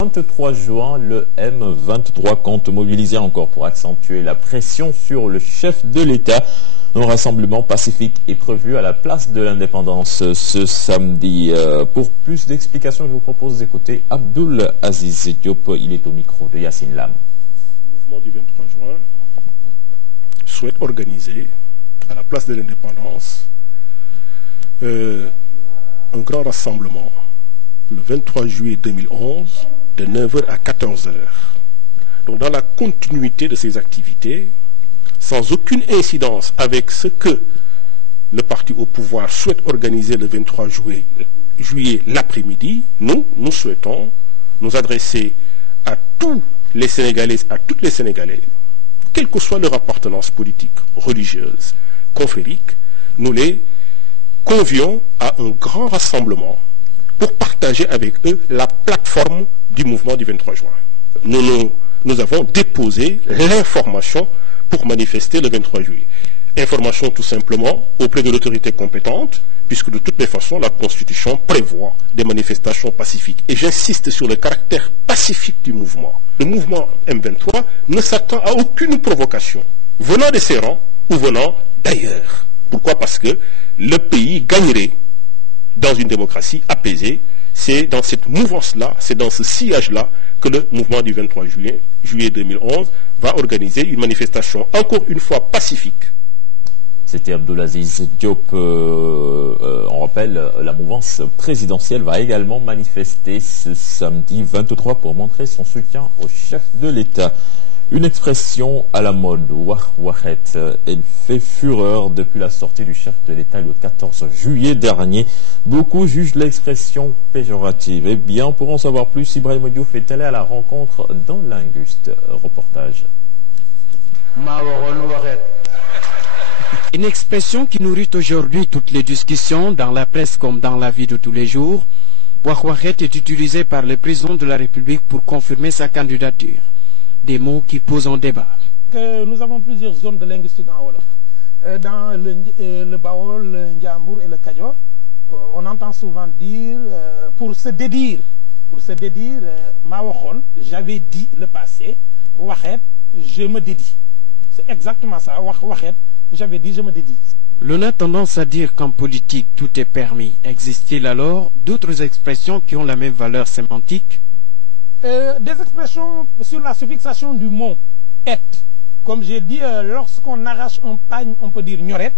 23 juin, le M23 compte mobiliser encore pour accentuer la pression sur le chef de l'État. Un rassemblement pacifique est prévu à la place de l'Indépendance ce samedi. Pour plus d'explications, je vous propose d'écouter Abdoul Aziz Diop. Il est au micro de Yacine Lam. Le mouvement du 23 juin souhaite organiser à la place de l'Indépendance un grand rassemblement le 23 juillet 2011 de 9h à 14h. Donc dans la continuité de ces activités, sans aucune incidence avec ce que le parti au pouvoir souhaite organiser le 23 juillet l'après-midi, nous souhaitons nous adresser à tous les Sénégalais, à toutes les Sénégalaises, quelle que soit leur appartenance politique, religieuse, confrérique, nous les convions à un grand rassemblement pour partager avec eux la plateforme du mouvement du 23 juin. Nous avons déposé l'information pour manifester le 23 juillet. Information tout simplement auprès de l'autorité compétente, puisque de toutes les façons, la Constitution prévoit des manifestations pacifiques. Et j'insiste sur le caractère pacifique du mouvement. Le mouvement M23 ne s'attend à aucune provocation, venant de ses rangs ou venant d'ailleurs. Pourquoi? Parce que le pays gagnerait dans une démocratie apaisée. C'est dans cette mouvance-là, c'est dans ce sillage-là que le mouvement du 23 juillet 2011 va organiser une manifestation encore une fois pacifique. C'était Abdoul Aziz Diop. On rappelle, la mouvance présidentielle va également manifester ce samedi 23 pour montrer son soutien au chef de l'État. Une expression à la mode, wahet, elle fait fureur depuis la sortie du chef de l'État le 14 juillet dernier. Beaucoup jugent l'expression péjorative. Eh bien, pour en savoir plus, Ibrahim Diouf est allé à la rencontre dans l'Inguste. Reportage. Une expression qui nourrit aujourd'hui toutes les discussions, dans la presse comme dans la vie de tous les jours. Wahet est utilisé par le président de la République pour confirmer sa candidature. Des mots qui posent un débat. Nous avons plusieurs zones de linguistique en Wolof. Dans le Baol, le Ndiambour et le Kadior, on entend souvent dire, pour se dédire, Mawachon, j'avais dit le passé, Wahet, je me dédie. C'est exactement ça, Wahet, j'avais dit, je me dédie. L'on a tendance à dire qu'en politique, tout est permis. Existe-t-il alors d'autres expressions qui ont la même valeur sémantique? Des expressions sur la suffixation du mot « et ». Comme j'ai dit, lorsqu'on arrache un pagne, on peut dire « gnoret ».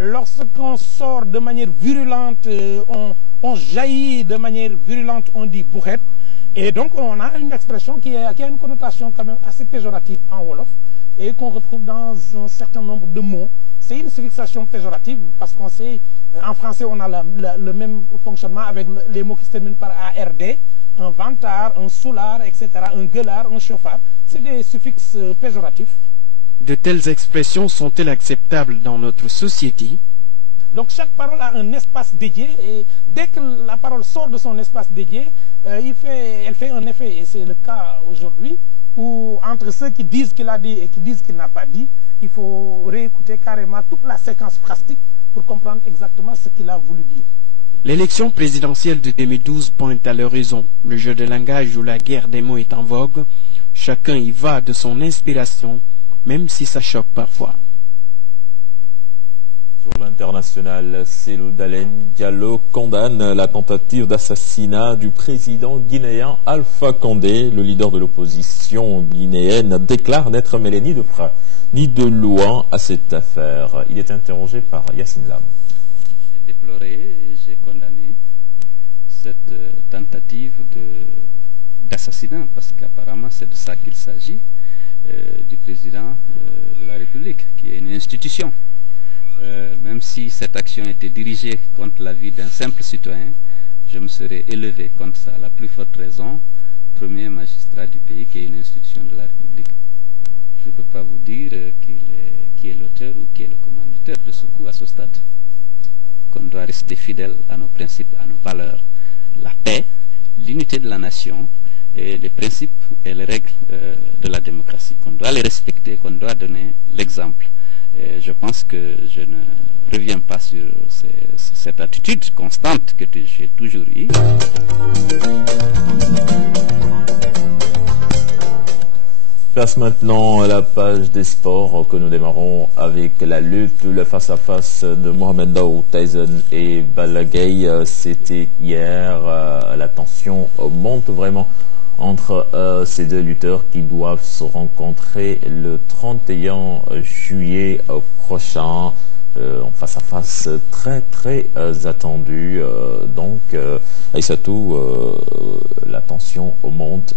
Lorsqu'on sort de manière virulente, on jaillit de manière virulente, on dit « bouhet ». Et donc, on a une expression qui a une connotation quand même assez péjorative en Wolof et qu'on retrouve dans un certain nombre de mots. C'est une suffixation péjorative parce qu'on sait, en français, on a le même fonctionnement avec les mots qui se terminent par ARD. Un vantard, un soulard, etc., un gueulard, un chauffard, c'est des suffixes péjoratifs. De telles expressions sont-elles acceptables dans notre société? Donc chaque parole a un espace dédié et dès que la parole sort de son espace dédié, elle fait un effet. Et c'est le cas aujourd'hui où entre ceux qui disent qu'il a dit et qui disent qu'il n'a pas dit, il faut réécouter carrément toute la séquence phrastique pour comprendre exactement ce qu'il a voulu dire. L'élection présidentielle de 2012 pointe à l'horizon. Le jeu de langage ou la guerre des mots est en vogue. Chacun y va de son inspiration, même si ça choque parfois. Sur l'international, Cellou Dalein Diallo condamne la tentative d'assassinat du président guinéen Alpha Condé. Le leader de l'opposition guinéenne déclare n'être mêlé ni de près ni de loin à cette affaire. Il est interrogé par Yacine Lam. J'ai déploré et j'ai condamné cette tentative d'assassinat, parce qu'apparemment c'est de ça qu'il s'agit, du président de la République, qui est une institution. Même si cette action était dirigée contre la vie d'un simple citoyen, je me serais élevé contre ça, à la plus forte raison, premier magistrat du pays, qui est une institution de la République. Je ne peux pas vous dire qui est l'auteur ou qui est le commanditaire de ce coup à ce stade. Qu'on doit rester fidèle à nos principes, à nos valeurs. La paix, l'unité de la nation et les principes et les règles de la démocratie. Qu'on doit les respecter, qu'on doit donner l'exemple. Je pense que je ne reviens pas sur cette attitude constante que j'ai toujours eue. place maintenant à la page des sports que nous démarrons avec la lutte, le face-à-face de Mohamed Ndao Tyson et Balla Gaye. C'était hier, la tension monte vraiment entre ces deux lutteurs qui doivent se rencontrer le 31 juillet prochain. En face-à-face très attendu. Donc, Aïssatou, la tension monte.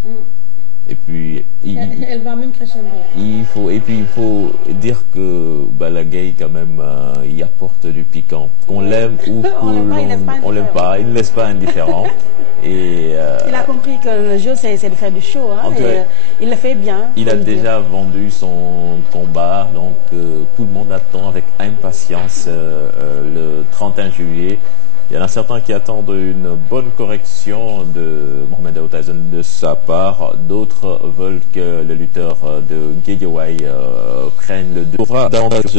Et puis, elle va même crescendo. Il faut dire que Balla Gaye, quand même, il apporte du piquant. Qu'on l'aime ou qu'on l'aime pas, il ne laisse pas indifférent. Et, il a compris que le jeu, c'est de faire du show. Hein, il le fait bien. Il a déjà vendu son combat, donc tout le monde attend avec impatience le 31 juillet. Il y en a certains qui attendent une bonne correction de Mohamed Ndao Tyson de sa part. D'autres veulent que le lutteur de Guédiawaye prenne le davantage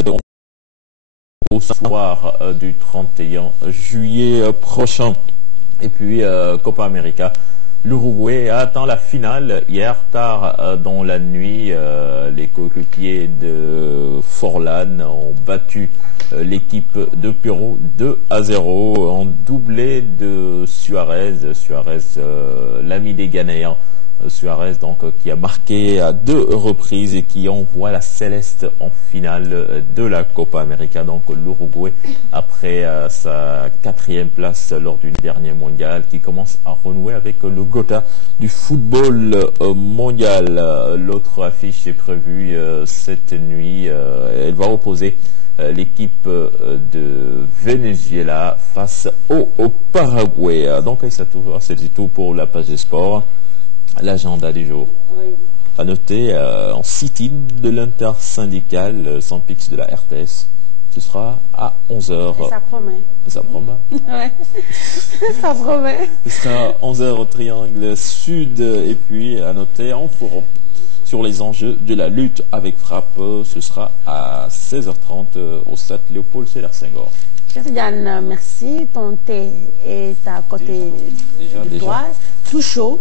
au soir du 31 juillet prochain. Et puis, Copa América, l'Uruguay attend la finale. Hier tard dans la nuit, les coéquipiers de Forlan ont battu l'équipe de Pérou 2-0 en doublé de Suarez. Suarez, l'ami des Ghanéens. Suarez donc qui a marqué à 2 reprises et qui envoie la Céleste en finale de la Copa América. Donc l'Uruguay, après sa 4e place lors du dernier mondial, qui commence à renouer avec le Gotha du football mondial. L'autre affiche est prévue cette nuit. Elle va opposer l'équipe de Venezuela face au Paraguay. Donc c'est tout pour la page des sports. L'agenda du jour. Oui. À noter en sit-in de l'intersyndicale sans pix de la RTS. Ce sera à 11h. Ça promet. Ça promet. Ouais. Ça promet. Ce sera à 11h au Triangle Sud. Et puis à noter en forum sur les enjeux de la lutte avec frappe. Ce sera à 16h30 au stade Léopold Sédar Senghor. Cheikh Tidiane, merci. Ton thé est à côté de toi. Tout chaud.